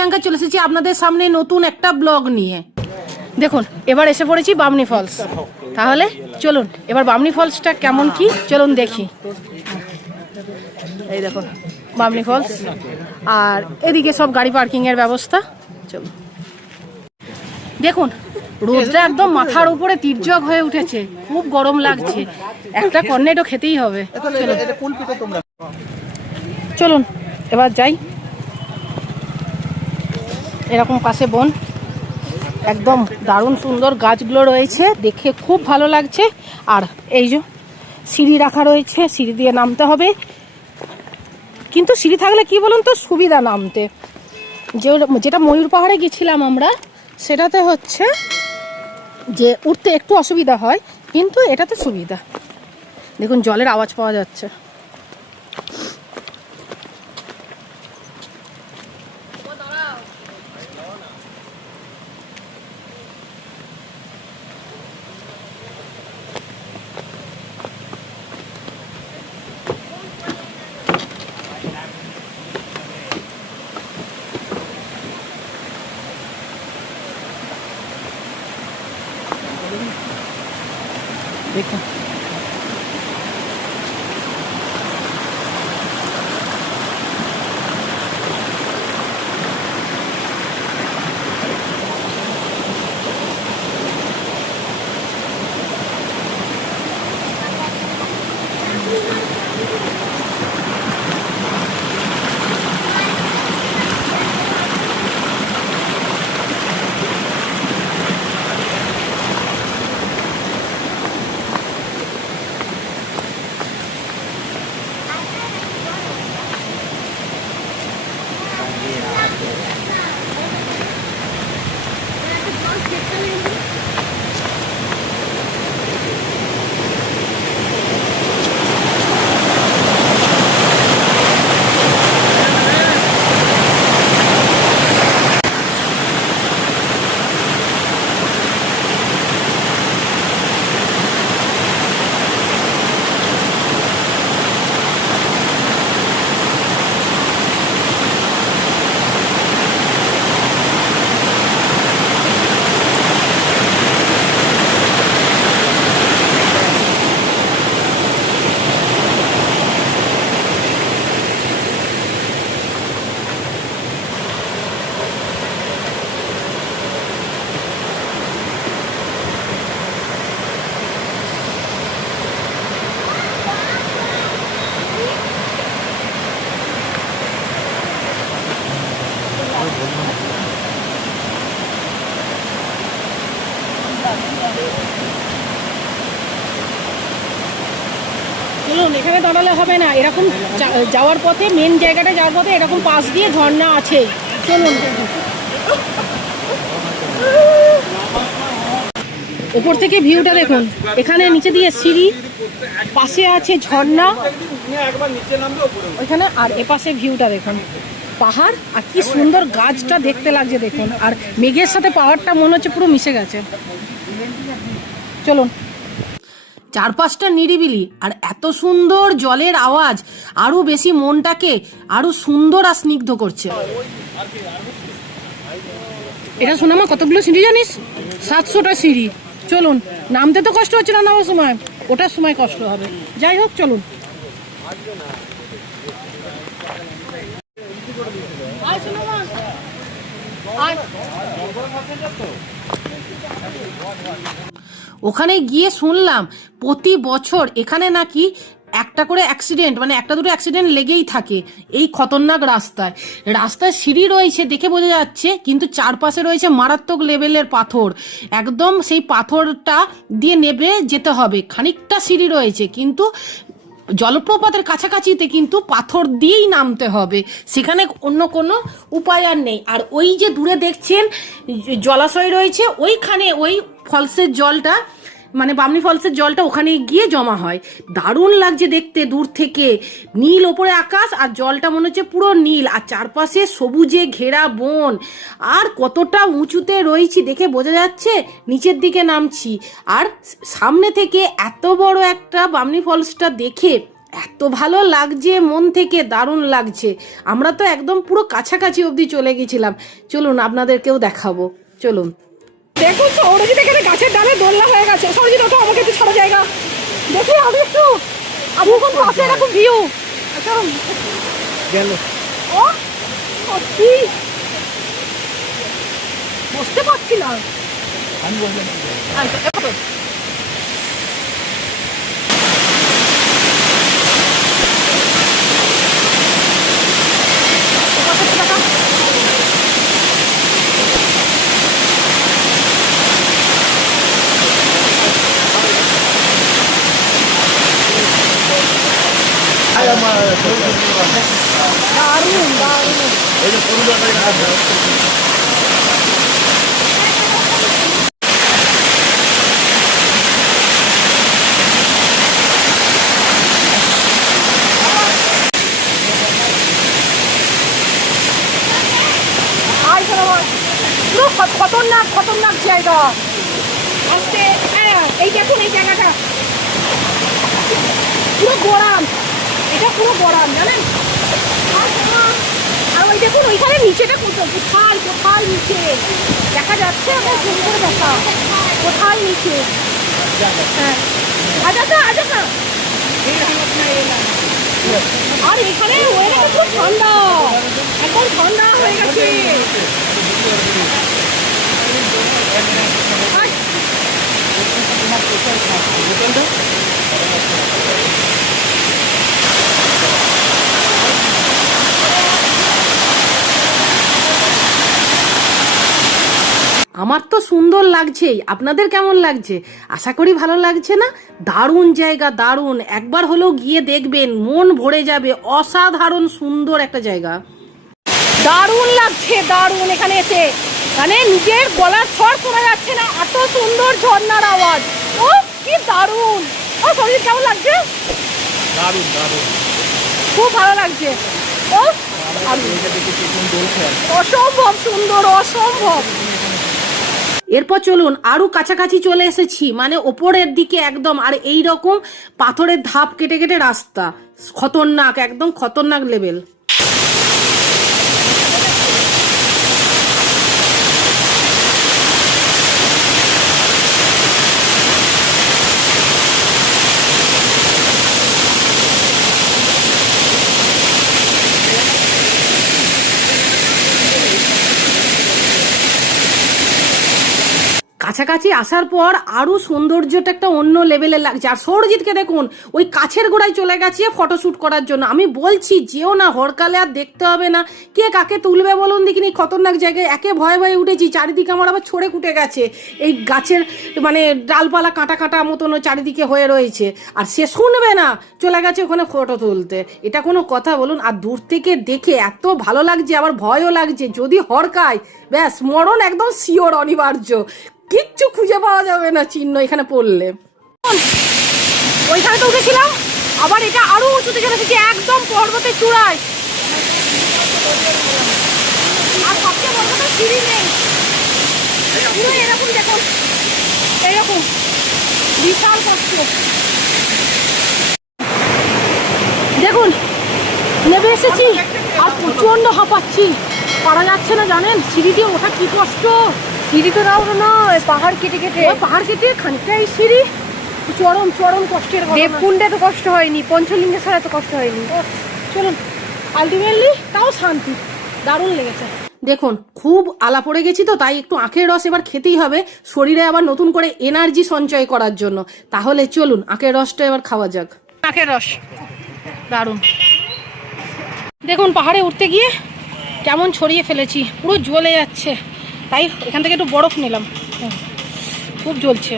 প্রিয়াঙ্কা চলে এসেছি আপনাদের সামনে নতুন একটা ব্লগ নিয়ে। দেখুন এবার এসে পড়েছি বামনি ফলস। তাহলে চলুন এবার বামনি ফলসটা কেমন কি চলুন দেখি। এই দেখুন বামনি ফলস, আর এদিকে সব গাড়ি পার্কিং এর ব্যবস্থা। চলুন দেখুন রোদটা একদম মাথার উপরে তির্যক হয়ে উঠেছে, খুব গরম লাগছে, একটা কর্নেটও খেতেই হবে। চলুন এবার যাই। এরকম পাশে বন, একদম দারুণ সুন্দর গাছগুলো রয়েছে, দেখে খুব ভালো লাগছে। আর এই যে সিঁড়ি রাখা রয়েছে, সিঁড়ি দিয়ে নামতে হবে, কিন্তু সিঁড়ি থাকলে কি বলুন তো সুবিধা নামতে। যেটা ময়ূর পাহাড়ে গেছিলাম আমরা, সেটাতে হচ্ছে যে উঠতে একটু অসুবিধা হয়, কিন্তু এটাতে সুবিধা। দেখুন জলের আওয়াজ পাওয়া যাচ্ছে। দেখুন চলুন, এখানে দাঁড়ালে হবে না, এরকম যাওয়ার পথে, মেন জায়গাটা যাওয়ার পথে এরকম পাশ দিয়ে ঝর্ণা আছে। চলুন উপর থেকে ভিউটা দেখুন, এখানে নিচে দিয়ে সিঁড়ি, পাশে আছে ঝর্ণা ওইখানে, আর এপাশে ভিউটা দেখুন, পাহাড়, আর কি সুন্দর গাছটা দেখতে লাগছে দেখুন, আর মেঘের সাথে পাহাড়টা মনে হচ্ছে পুরো মিশে গেছে। চলুন, চারপাশটা নিরিবিলি, আর এত সুন্দর জলের আওয়াজ আরো বেশি মনটাকে আরো সুন্দর আর স্নিগ্ধ করছে। এটা শোনামা কতগুলো সিঁড়ি জানিস? 700টা সিঁড়ি। চলুন, নামতে তো কষ্ট হচ্ছে না, নামার সময়, ওটার সময় কষ্ট হবে। যাই হোক চলুন। ওখানে গিয়ে শুনলাম প্রতি বছর এখানে নাকি একটা করে অ্যাক্সিডেন্ট, মানে একটা দুটো অ্যাক্সিডেন্ট লেগেই থাকে এই খতরনাক রাস্তায়। রাস্তায় সিঁড়ি রয়েছে দেখে বোঝা যাচ্ছে, কিন্তু চারপাশে রয়েছে মারাত্মক লেভেলের পাথর, একদম সেই পাথরটা দিয়ে নেবে যেতে হবে। খানিকটা সিঁড়ি রয়েছে, কিন্তু জলপ্রপাতের কাছাকাছিতে কিন্তু পাথর দিয়েই নামতে হবে, সেখানে অন্য কোনো উপায় আর নেই। আর ওই যে দূরে দেখছেন জলাশয় রয়েছে, ওইখানে ওই ফলসের জলটা, মানে বামনি ফলসের জলটা ওখানে গিয়ে জমা হয়। দারুণ লাগছে দেখতে দূর থেকে, নীল ওপরে আকাশ, আর জলটা মনে হচ্ছে পুরো নীল, আর চারপাশে সবুজে ঘেরা বন। আর কতটা উঁচুতে রয়েছি দেখে বোঝা যাচ্ছে, নিচের দিকে নামছি, আর সামনে থেকে এত বড় একটা বামনি ফলসটা দেখে এত ভালো লাগছে, মন থেকে দারুণ লাগছে। আমরা তো একদম পুরো কাছাকাছি অবধি চলে গেছিলাম। চলুন আপনাদেরকেও দেখাবো, চলুন। দেখুন সৌরজিৎ এখানে গাছের ডালে দোলনা হয়ে গেছে। সৌরজিৎ ওটা আমাকে একটু ছাড়া জায়গা দেখি, আমি একটু আমি এখন পাশে এরকম ভিউ গেল। ও সত্যি বসতে পারছিলাম আমি, বললাম দারুণ দারুণ। পুরো খতরনাক খতরনাক জায়গা। আস্তে এই দেখুন এই জায়গাটা পুরো গরম, এটা পুরো গরম জানেন। আর ওই দেখুন ওইখানে নিচেটা কোথায় কোথায় নিচে দেখা যাচ্ছে, আমার জুম করে দেখা কোথায় নিচে। হ্যাঁ আচ্ছা আচ্ছা। আর এখানে ওয়েদারটা খুব ঠান্ডা, একদম ঠান্ডা হয়ে গেছে। আমার তো সুন্দর লাগছেই, আপনাদের কেমন লাগছে? আশা করি ভালো লাগছে না? দারুণ জায়গা, দারুণ। একবার হলেও গিয়ে দেখবেন, মন ভরে যাবে। অসাধারণ সুন্দর একটা জায়গা, দারুণ লাগছে, দারুণ। এখানে এসে মানে নিজের গলার স্বর শোনা যাচ্ছে না, এত সুন্দর ঝর্ণার আওয়াজ। ও কি দারুণ। ও শরীর কেমন লাগছে? দারুণ দারুণ, খুব ভালো লাগছে। ও অসম্ভব সুন্দর, অসম্ভব। এরপর চলুন, আরো কাছাকাছি চলে এসেছি, মানে ওপরের দিকে একদম। আর এই রকম পাথরের ধাপ কেটে কেটে রাস্তা, খতরনাক, একদম খতরনাক লেভেল। কাছাকাছি আসার পর আরো সৌন্দর্যটা একটা অন্য লেভেলের লাগছে। আর সৌরজিৎকে দেখুন ওই কাছের গোড়ায় চলে গেছে ফটোশ্যুট করার জন্য। আমি বলছি যেও না, হরকালে আর দেখতে হবে না। কে কাকে তুলবে বলুন দেখিনি, খতরনাক জায়গায়। একে ভয়ে ভয়ে উঠেছি, চারিদিকে আমার আবার ছড়ে কুটে গেছে। এই গাছের মানে ডালপালা কাঁটা কাঁটা মতন চারিদিকে হয়ে রয়েছে। আর সে শুনবে না, চলে গেছে ওখানে ফটো তুলতে। এটা কোনো কথা বলুন? আর দূর থেকে দেখে এত ভালো লাগছে, আবার ভয়ও লাগছে। যদি হরকায় ব্যাস মরণ একদম শিওর, অনিবার্য। কিচ্ছু খুঁজে পাওয়া যাবে না চিহ্ন এখানে পড়লে। ওইখানে তো উঠেছিলাম, আবার এটা আরো উঁচুতে চলে এসেছে, একদম পর্বতের চূড়ায়। আর সবচেয়ে বড় কথা, সিঁড়ি নেই, পুরো এরকম দেখুন, এইরকম বিশাল কষ্ট। দেখুন নেমে এসেছি, আর প্রচন্ড হাঁপাচ্ছি, পারা যাচ্ছে না জানেন। সিঁড়ি দিয়ে ওঠা কি কষ্ট। সিঁড়ি তো নাও না, পাহাড় কেটে কেটে, পাহাড় কেটে খানিকটা এই সিঁড়ি, চরম চরম কষ্টের। দেবকুণ্ডে তো কষ্ট হয়নি, পঞ্চলিঙ্গেশ্বরে এত কষ্ট হয়নি। চলুন, আলটিমেটলি তাও শান্তি, দারুণ লেগেছে। দেখুন খুব আলা পড়ে গেছি তো, তাই একটু আখের রস এবার খেতেই হবে, শরীরে আবার নতুন করে এনার্জি সঞ্চয় করার জন্য। তাহলে চলুন আখের রসটা এবার খাওয়া যাক। আখের রস দারুণ। দেখুন পাহাড়ে উঠতে গিয়ে কেমন ছড়িয়ে ফেলেছি, পুরো জ্বলে যাচ্ছে। তাই এখান থেকে একটু বরফ নিলাম, খুব জ্বলছে।